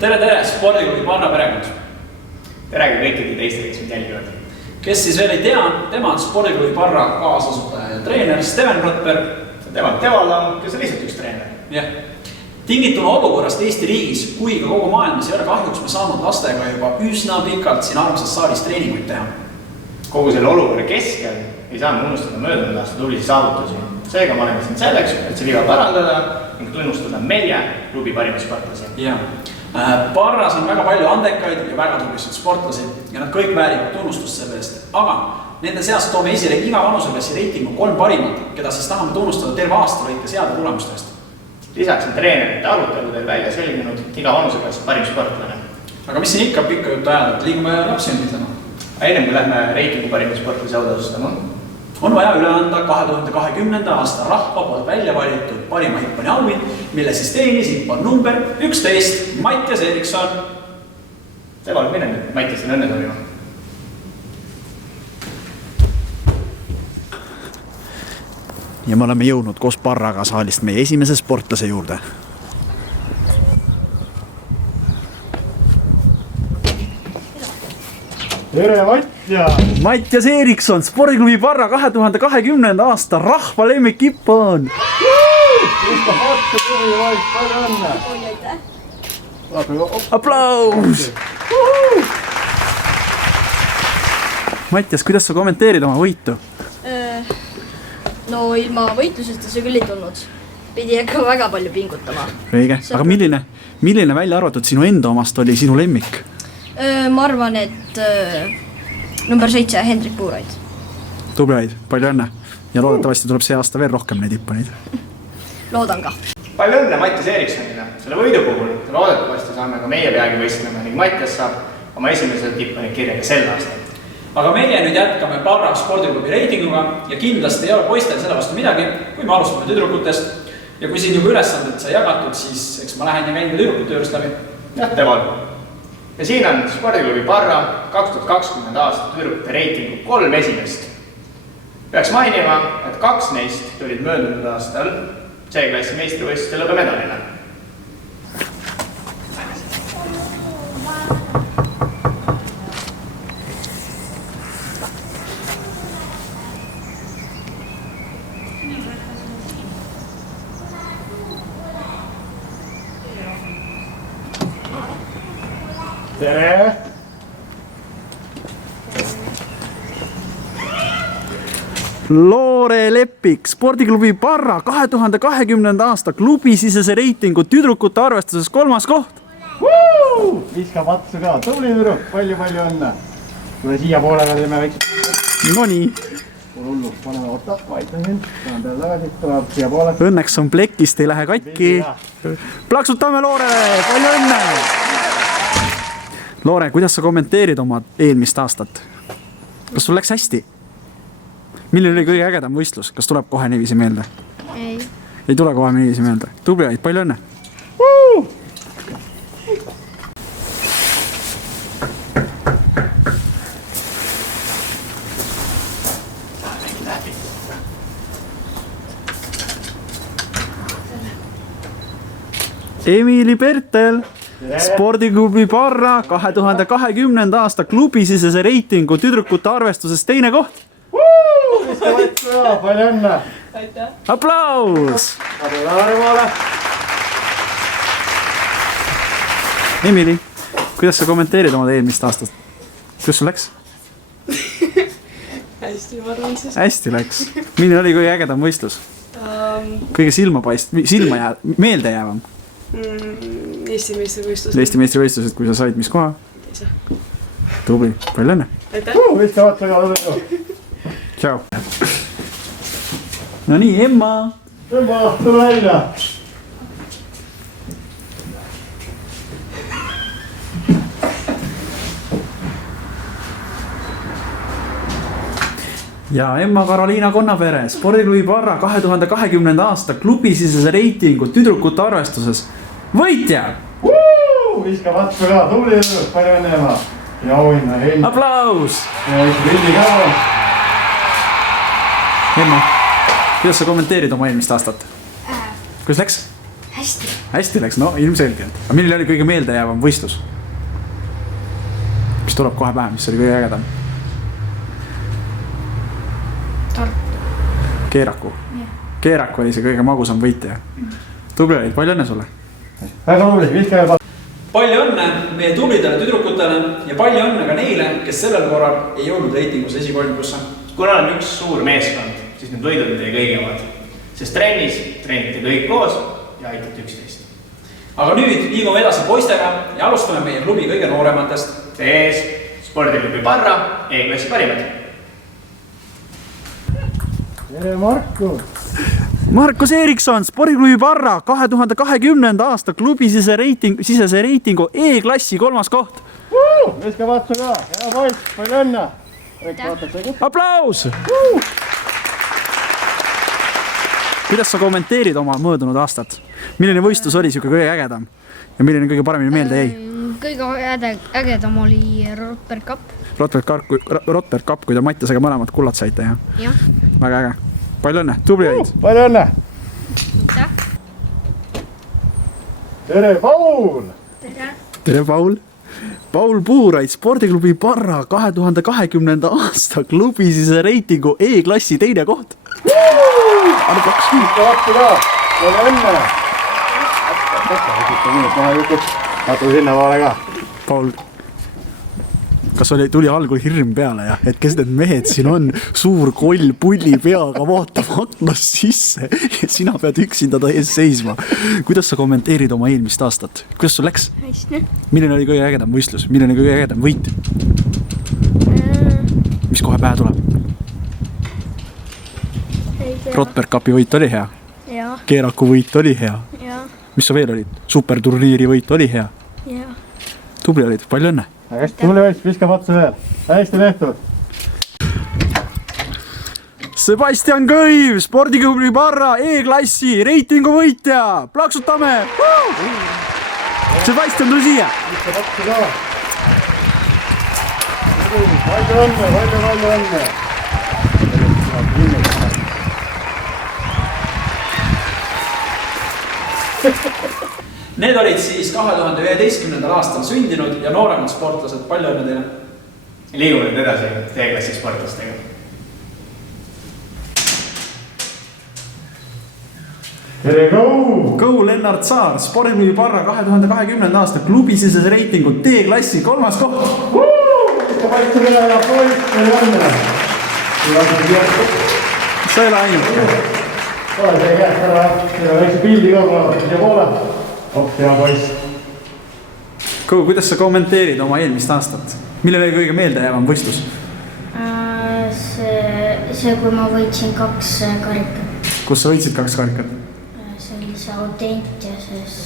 Tere, spordiklubi Parra perekond. Tere ka kõikide teiste, kes meid jälgivad. Kes siis veel ei tea, tema on spordiklubi Parra kaasasutaja ja treener Steven Rotberg. Tema on Tevala, kes on lihtsalt üks treener. Jah. Tingituna olukorrast Eesti riigis, kui ka kogu maailmas ei ole kahjuks me saanud lastega juba üsna pikalt siin armsas saalis treeninguid teha. Kogu selle olukorra keskel ei saanud unustada möödunud aasta tublisi saavutusi. Seega ma olen siin selleks, et see viga parandada ning tunnustada meie klubi parimaid sportlasi. Ja. Parras on väga palju andekaid ja väga tublisid sportlasi ja nad kõik väärivad tunnustust selle eest. Aga nende seast toome esile iga vanuseklassi reitingu 3 parimat, keda siis tahame tunnustada terve aasta lõikes heade tulemuste eest. Lisaks on treenerite aruteludel välja selginud iga vanuseklassi parim sportlane. Aga mis siin ikka pikka juttu ajada, et liigume lapsi ütlema? Enne kui lähme reitingu parimaid sportlasi autasustama, on vaja üle anda 2020. aasta rahva poolt välja valitud parima hippani auhind, mille siis teenis hippon number 11 Mattias Erikson. Teval mine nüüd Mattiasin õnne soovima. Ja me oleme jõudnud koos Parraga saalist meie esimese sportlase juurde. Tere, Mattias! Mattias Erikson, spordiklubi Parra 2020. aasta rahva lemmik hippon! Iska hattu tuli vaid, palju õnne! Aplaus! Mattias, kuidas sa kommenteerid oma võitu? No ilma võitlusesta see küll ei tulnud. Pidi ikka väga palju pingutama. Õige, aga milline välja arvatud sinu enda omast oli sinu lemmik? Ma arvan, et number 7 Hendrik Puuraid. Tubliaid, palju õnne. Ja loodetavasti tuleb see aasta veel rohkem neid hipponeid. Loodan ka. Palju õnne Mattias Eriksonile. Selle võidu puhul loodetavasti saame ka meie peagi võistlema ning Mattias saab oma esimesed hipponid kirjaga sel aastal. Aga meie nüüd jätkame Parra spordiklubi reitinguga ja kindlasti ei ole poistel selle vastu midagi, kui me alustame tüdrukutest. Ja kui siin juba ülesanded sai jagatud, siis eks ma lähen ja käin tüdrukute juurest läbi. Jah, Teval. Ja siin on spordiklubi Parra 2020. aasta tüdrukute reitingu 3 esimest. Peaks mainima, et 2 neist tulid möödunud aastal C-klassi meistrivõistluste lõppemedalina. Tere! Loore Leppik, spordiklubi Parra 2020. aasta klubisisese reitingu tüdrukute arvestuses 3. koht. Viska patsu ka, tubli tüdruk, palju õnne. Tule siia poolele teeme väikse. No nii. Pole hullu, paneme oota, vaitan siin. Tänan teile tagasi, tuleb siia poole. Õnneks on plekist, ei lähe katki. Plaksutame Loorele, palju õnne! Loore, kuidas sa kommenteerid oma eelmist aastat? Kas sul läks hästi? Milline oli kõige ägedam võistlus? Kas tuleb kohe niiviisi meelde? Ei. Ei tule kohe niiviisi meelde. Tubliaid, palju õnne! Emili Pertel, spordiklubi Parra 2020. aasta klubisisese reitingu tüdrukute arvestuses 2. koht. Viska patsu ka, palju õnne! Aplaus! Kadu Laare poole! Emili, kuidas sa kommenteerid oma eelmist aastat? Kuidas sul läks? Hästi, ma arvan siis. Hästi läks. Milline oli kõige ägedam võistlus? Kõige meelde jäävam? Eesti meistrivõistlused. Eesti meistrivõistlused, kui sa said mis koha? Tubli, palju õnne! Aitäh! Viska patsu ka, tubli! Tšau! No nii, Emma! Emma, tule välja! Ja Emma Karoliina Konnapere, spordiklubi Parra 2020. aasta klubisisese reitingu tüdrukute arvestuses. Võitja! Viska patsu ka, tubli tüdruk, palju õnne Emma! Ja auhinna, Henn! Aplaus! Ja üks pildi ka! Emma, kuidas sa kommenteerid oma eelmist aastat? Kuidas läks? hästi . hästi läks , no ilmselgelt . aga milline oli kõige meeldejäävam võistlus ? mis tuleb kohe pähe , mis oli kõige ägedam ? Keeraku . Keeraku oli see kõige magusam võitja . tubli olid , palju õnne sulle . väga tubli , viskame palli . palju õnne meie tublidele tüdrukutele ja palju õnne ka neile , kes sellel korral ei jõudnud reitingus esikolmikusse . kuna oleme üks suur meeskond , siis need võidud on teie kõigi omad . sest trennis treenite kõik koos ja aitate üksteist . aga nüüd liigume edasi poistega ja alustame meie klubi kõige noorematest . Teie ees spordiklubi Parra E-klassi parimad . tere , Marku . Markus Erikson , spordiklubi Parra 2020. aasta klubisisese reitingu E-klassi 3. koht . viska vatsu ka , hea poiss , palju õnne . aplaus . kuidas sa kommenteerid oma möödunud aastat ? milline võistlus oli siuke kõige ägedam ja milline kõige paremini meelde jäi ? kõige ägedam oli Rotberg Cup . Rotberg Cup , kui te Mattiasega mõlemad kullad saite , jah ? jah . väga äge . palju õnne , tubli olid . palju õnne . aitäh . tere , Paul . tere , Paul . Paul Puuraid , spordiklubi Parra 2020. aasta klubisise reitingu E-klassi 2. koht . anna plaks . viska vatsu ka , palju õnne . vaata sinna poole ka . Paul , kas tuli algul hirm peale jah , et kes need mehed siin on , suur koll pulli peaga vaatab aknast sisse ja sina pead üksinda ta ees seisma . kuidas sa kommenteerid oma eelmist aastat , kuidas sul läks ? hästi . milline oli kõige ägedam võistlus , milline kõige ägedam võit ? mis kohe pähe tuleb ? Rotberg Cupi võit oli hea , ja , Keeraku võit oli hea , ja , mis sa veel olid , superturniiri võit oli hea , ja . tubli olid , palju õnne . hästi tubli poiss , viska vatsu veel . hästi tehtud . Sebastian Kõiv , spordiklubi Parra E-klassi reitingu võitja , plaksutame . Sebastian , tule siia . viska vatsu ka . palju õnne , palju õnne . Need olid siis 2011. aastal sündinud ja nooremad sportlased , palju õnne teile . liigume nüüd edasi E-klassi sportlastega . tere , Go . Go Lennart Saar , spordiklubi Parra 2020. aasta klubisisese reitingu D-klassi 3. koht . viska vatsu ka ja poiss , palju õnne . sa ei ole ainult . ole see käest ära , väikse pildi ka praegu siia poole . oh , hea poiss . Go , kuidas sa kommenteerid oma eelmist aastat , milline oli kõige meeldejäävam võistlus ? see , kui ma võitsin 2 karikat , kus sa võitsid 2 karikat ? see oli see Audent ja siis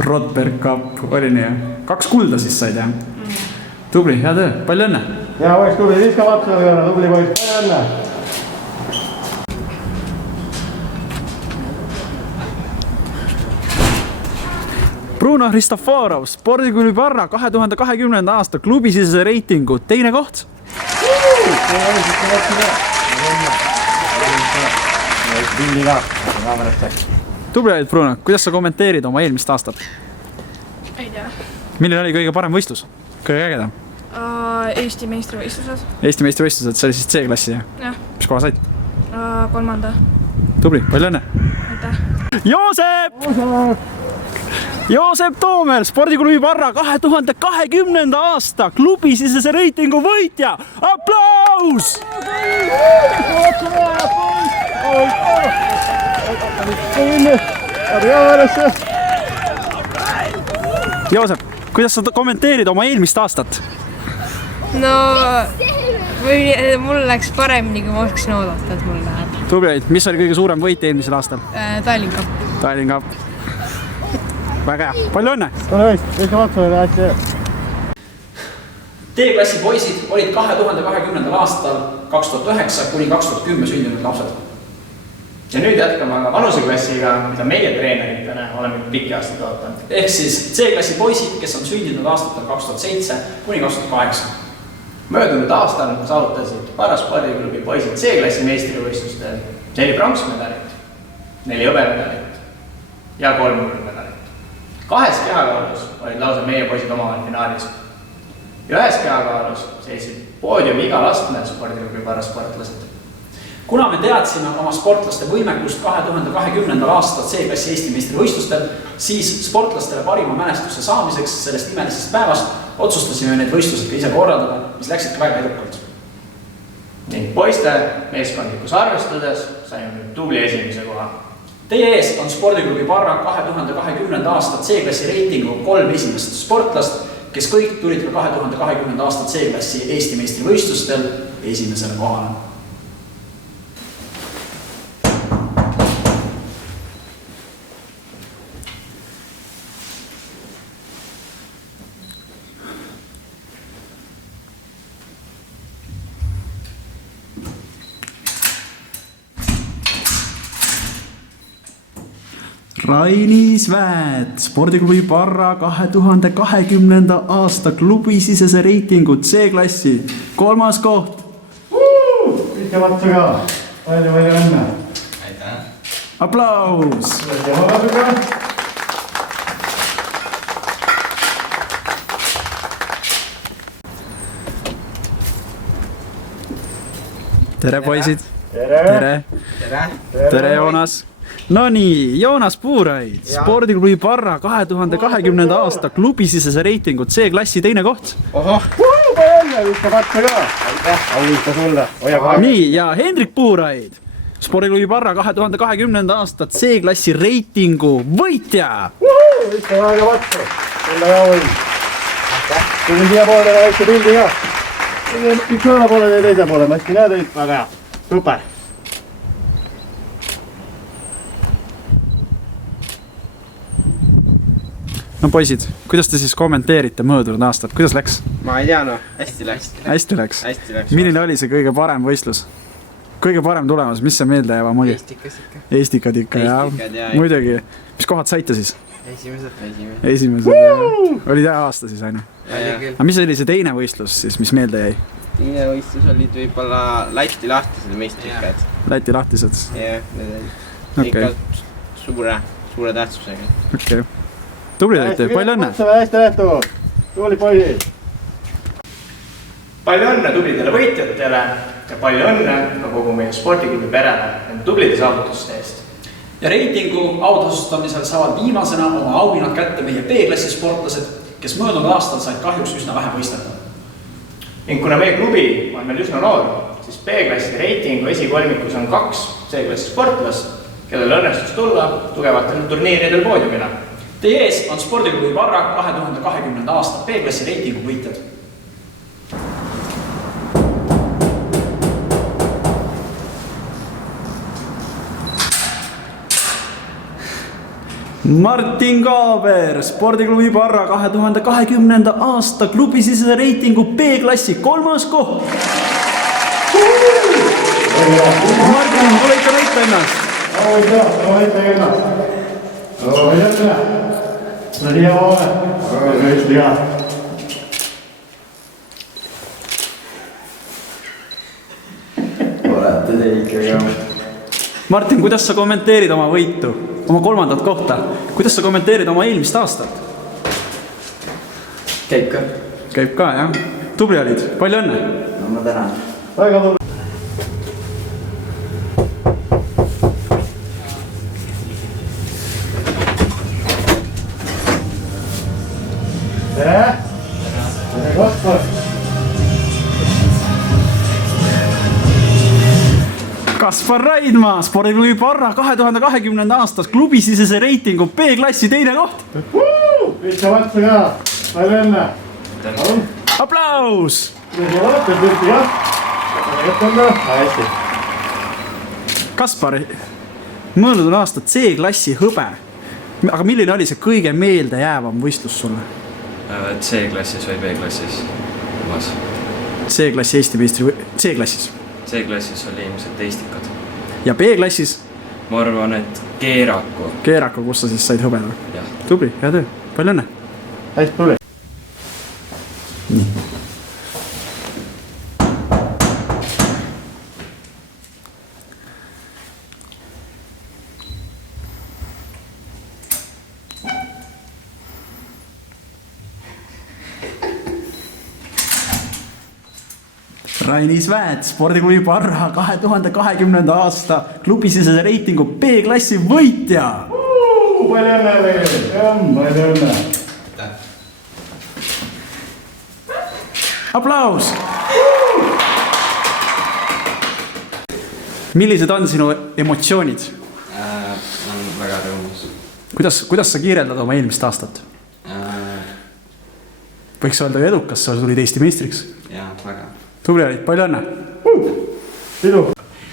Rotberg Cup oli nii jah ? 2 kulda siis said jah ? tubli , hea töö , palju õnne . hea poiss , tubli , viska vatsu peale , tubli poiss , palju õnne . Bruno Hristoforov , spordiklubi Parra 2020. aasta klubisisese reitingu 2. koht . pildi ka , kaamerasse . tubli olid , Bruno , kuidas sa kommenteerid oma eelmist aastat ? ei tea . milline oli kõige parem võistlus , kõige ägedam ? Eesti meistrivõistlused . Eesti meistrivõistlused , see oli siis C-klassi jah ? jah , mis koha said ? 3. tubli , palju õnne . aitäh . Joosep , Joosep Toomel , spordiklubi Parra 2020. aasta klubisisese reitingu võitja , aplaus . Joosep , kuidas sa kommenteerid oma eelmist aastat ? no mul läks paremini , kui ma oskasin oodata , et mul läheb . tubli olid , mis oli kõige suurem võit eelmisel aastal ? Tallinn Cup . Tallinn Cup . väga hea , palju õnne . tule poiss , viska vatsu peale , hästi . D-klassi poisid olid 2020. aastal 2009 kuni 2010 sündinud lapsed . ja nüüd jätkame aga vanuseklassiga , mida meie treeneritena oleme pikki aastaid ootanud . ehk siis C-klassi poisid , kes on sündinud aastatel 2007 kuni 2008 . möödunud aastal saavutasid Parra spordiklubi poisid C-klassi meistrivõistlustel 4 pronksmedalit , 4 hõbemedalit ja 3 kuldmedalit . 2 kehakaalus olid lausa meie poisid omavahel finaalis. Ja 1 kehakaalus seisid poodiumi igal astmel spordiklubi Parra sportlased. Kuna me teadsime oma sportlaste võimekust 2020. aastal C-klassi Eesti meistrivõistlustel, siis sportlastele parima mälestuse saamiseks sellest imelisest päevast otsustasime need võistlused ka ise korraldada, mis läksid ka väga edukalt. Ning poiste meeskondlikus arvestades saime nüüd tubli esimese koha. Teie ees on spordiklubi Parra 2020. aasta C-klassi reitingu 3 esimest sportlast, kes kõik tulid ka 2020. aasta C-klassi Eesti meistrivõistlustel esimesele kohale. Raini Sväät, spordiklubi Parra 2020. aasta klubisisese reitingu C-klassi 3. koht. Pihke vatsu ka. Palju õnne. Aitäh. Aplaus. Ja vabasuga. Tere poisid. Tere. Tere Joonas. No nii, Joonas Puuraid, spordiklubi Parra 2020. aasta klubisisese reitingu C-klassi 2. koht. Ohoh. Palju õnne, pihke vatsu ka. Aitäh. Auliita sulle. Hoia kohe. Nii, ja Hendrik Puuraid, spordiklubi Parra 2020. aasta C-klassi reitingu võitja. Pihke väga vatsu. Selle ka või. Tulin siia poole väike pildi ka. Üks ühe poole ja teise poole, ma äkki näe teid. Väga hea. Super. No poisid, kuidas te siis kommenteerite möödunud aastat, kuidas läks? Ma ei tea, hästi läks. Hästi läks. Hästi läks. Milline oli see kõige parem võistlus? Kõige parem tulemus, mis see meeldejäävam oli? Eestikas ikka. Eestikad ikka, Eestikad, jaa. Muidugi. Mis kohad saite siis? Esimesed. Esimesed. Oli hea aasta siis, ainu? Oli küll. Aga mis oli see teine võistlus siis, mis meelde jäi? Teine võistlus olid võib-olla Läti lahtised meistrikad. Läti lahtised? Jah, need ikka suure tähtsusega. Okei. Tubli teite, palju õnne! Hästi tehtud! Tubli poisid! Palju õnne tublidele võitjatele ja palju õnne ka kogu meie spordiklubi perele nende tublide saavutuste eest. Ja reitingu autasustamisel saavad viimasena oma auhinnad kätte meie B-klassi sportlased, kes möödunud aastal said kahjuks üsna vähe võistelda. Ning kuna meie klubi on veel üsna noor, siis B-klassi reitingu esikolmikus on 2 C-klassi sportlast, kellel õnnestus tulla tugevatel turniiridel poodiumile. Teie ees on spordiklubi Parra 2020. aasta B-klassi reitingu võitjad. Martin Kaaber, spordiklubi Parra 2020. aasta klubisisese reitingu B-klassi 3. koht. Martin, tule ikka näita ennast. Näita ennast. Hoia õnne. See oli hea ole. Hästi hea. Olete te ikkagi. Martin, kuidas sa kommenteerid oma võitu, oma 3. kohta? Kuidas sa kommenteerid oma eelmist aastat? Käib ka. Käib ka, jah? Tubli olid, palju õnne! No ma tänan. Väga tubli. Tere! Tere Kaspar! Kaspar Raidmaa, spordiklubi Parra 2020. aastas klubisisese reitingu B-klassi 2. koht. Pihke vatsu ka. Palju õnne. Aplaus! Hästi. Kaspar, möödunud aasta C-klassi hõbe. Aga milline oli see kõige meeldejäävam võistlus sulle? C-klassis või B-klassis? C-klassi Eesti meistri... C-klassis. C-klassis oli ilmselt Eestikad. Ja B-klassis? Ma arvan, et Keeraku. Keeraku, kus sa siis said hõbeda? Jah. Tubli, hea töö. Palju õnne. Hästi tuli. Nii. Rainis Väet, spordiklubi Parra 2020. aasta klubisisese reitingu B-klassi võitja. Palju õnne veel, palju õnne. Aplaus! Millised on sinu emotsioonid? On väga rõõmus. Kuidas sa kiireldad oma eelmist aastat? Võiks öelda edukas, sa tulid Eesti meistriks. Jaa, väga. Tubli olid, palju õnne!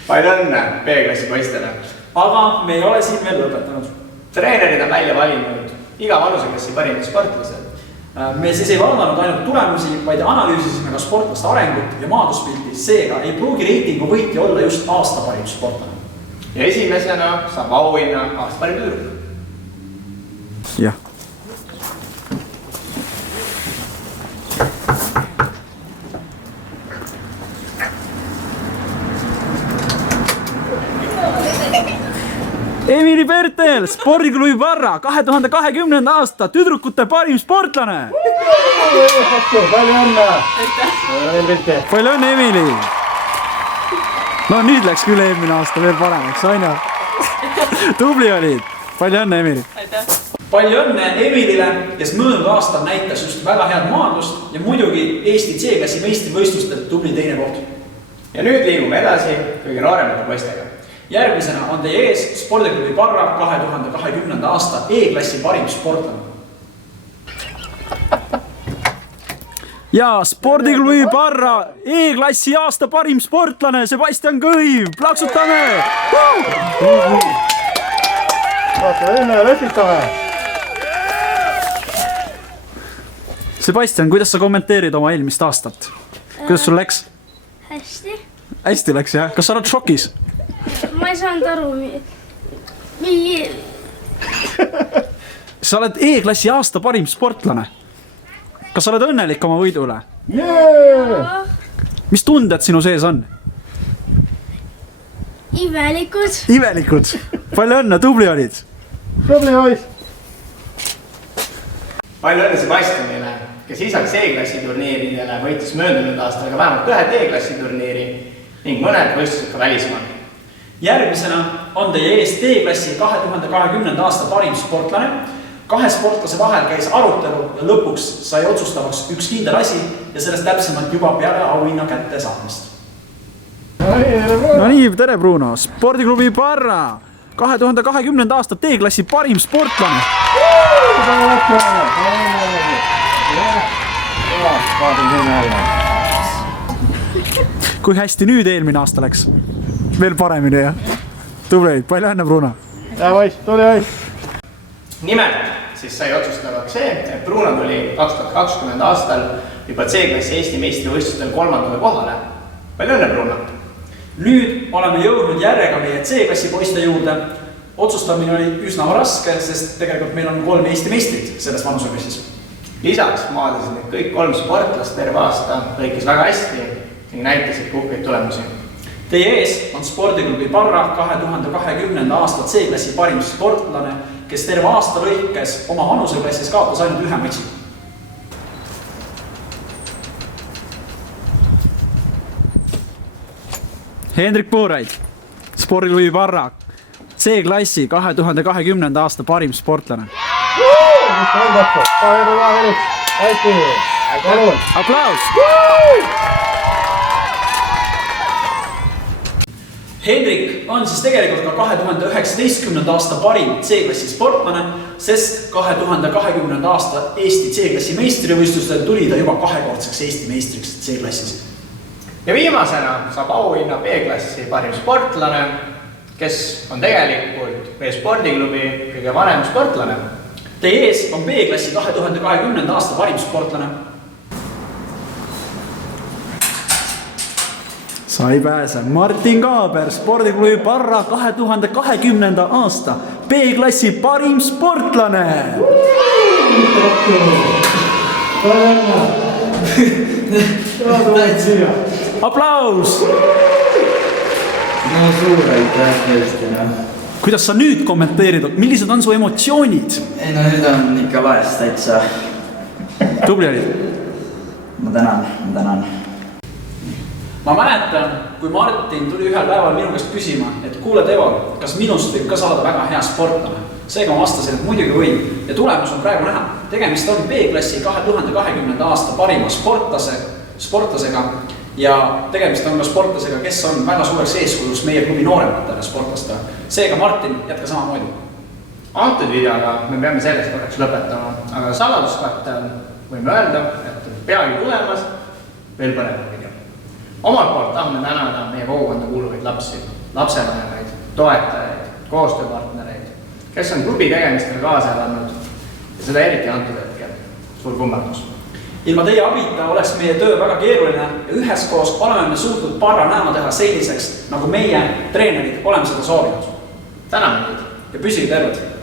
Palju õnne B-klassi poistele. aga me ei ole siin veel lõpetanud. Treenerid on välja valinud iga vanuseklassi parimad sportlased. Me siis ei vaadanud ainult tulemusi, vaid analüüsisime ka sportlaste arengut ja maanduspilti, seega ei pruugi reitingu võitja olla just aasta parim sportlane. Ja esimesena saab auhinna aasta parim tüdruk. Jah. Emily Pertel, spordiklubi Parra 2020. aasta tüdrukute parim sportlane. Palju õnne! Palju õnne, Emily! No nüüd läks küll eelmine aasta veel paremaks, aina. Tubli olid. Palju õnne, Emily! Palju õnne Emilile, kes möödunud aastal näitas just väga head maadlust ja muidugi Eesti C-klassi meistrivõistlustel tubli teine koht. Ja nüüd liigume edasi kõige nooremate poistega. Järgmisena on teie ees spordiklubi Parra 2020. aasta E-klassi parim sportlane. Ja spordiklubi Parra E-klassi aasta parim sportlane Sebastian Kõiv. Plaksutame! Vaata õnne, lõpitame! Sebastian, kuidas sa kommenteerid oma eelmist aastat? Kuidas sul läks? hästi. Hästi läks, jah? Kas sa oled šokis? Ma ei saanud aru. Sa oled E-klassi aasta parim sportlane. Kas sa oled õnnelik oma võidu üle? Mis tunded sinu sees on? Imelikud. Imelikud. Palju õnne, tubli olid. Tubli ois. Palju õnne Sebastianile, kes lisaks E-klassi turniiridele võitis möödunud aastal ka vähemalt ühe D-klassi turniiri ning mõned võistlused ka välismaal. Järgmisena on teie ees D-klassi 2020. aasta parim sportlane. Kahe sportlase vahel käis arutelu ja lõpuks sai otsustavaks üks kindel asi ja sellest täpsemalt juba peale auhinna kätte saamist. No nii, tere Bruno, spordiklubi Parra 2020. aasta D-klassi parim sportlane. Kui hästi nüüd eelmine aasta läks? Veel paremini, jah? Tubli, palju õnne, Bruno. Ja ois, tuli ois. Nimelt siis sai otsustavaks see, et Bruno tuli 2020. aastal juba C-klassi Eesti meistrivõistlustel 3. kohale. Palju õnne, Bruno! Nüüd oleme jõudnud järjega meie C-klassi poiste juurde. Otsustamine oli üsna raske, sest tegelikult meil on 3 Eesti meistrit selles vanuseklassis. Lisaks maadlesid need kõik 3 sportlast terve aasta lõikis väga hästi ning näitasid uhkeid tulemusi. Teie ees on spordiklubi Parra 2020. aasta C-klassi parim sportlane, kes terve aasta lõikes oma vanuseklassis kaotas ainult 1 matši. Hendrik Puuraid, spordiklubi Parra C-klassi 2020. aasta parim sportlane. Aplaus! Hendrik on siis tegelikult ka 2019. aasta parim C-klassi sportlane, sest 2020. aasta Eesti C-klassi meistrivõistlustel tuli ta juba 2-kordseks Eesti meistriks C-klassis. Ja viimasena saab auhinna B-klassi parim sportlane, kes on tegelikult meie spordiklubi kõige vanem sportlane. Teie ees on B-klassi 2020. aasta parim sportlane. Sa ei pääse. Martin Kaaber, spordiklubi Parra 2020. aasta B-klassi parim sportlane. Aplaus! No suur aitäh tõesti, noh. Kuidas sa nüüd kommenteerid? Millised on su emotsioonid? Ei, no nüüd on ikka laes täitsa. Tubli olid. Ma tänan. ma mäletan, kui Martin tuli ühel päeval minu käest küsima, et kuule Teo, kas minust võib ka saada väga hea sportlane. Seega ma vastasin, et muidugi võib ja tulemus on praegu näha. Tegemist on B-klassi 2020. aasta parima sportlasega ja tegemist on ka sportlasega, kes on väga suureks eeskujuks meie klubi noorematele sportlastele. Seega Martin, jätka samamoodi. Antud videoga me peame sellest korraks lõpetama, aga saladuskatte võime öelda, et peagi tulemas veel põnevam video. Omalt poolt tahame tänada meie kogukonda kuuluvaid lapsi, lapsevanemaid, toetajaid, koostööpartnereid, kes on klubi tegemistele kaasa elanud ja seda eriti antud hetkel. Suur kummardus. Ilma teie abita oleks meie töö väga keeruline ja üheskoos oleme me suutnud Parra näema teha selliseks, nagu meie treenerid oleme seda soovinud. Täname teid ja püsige terved!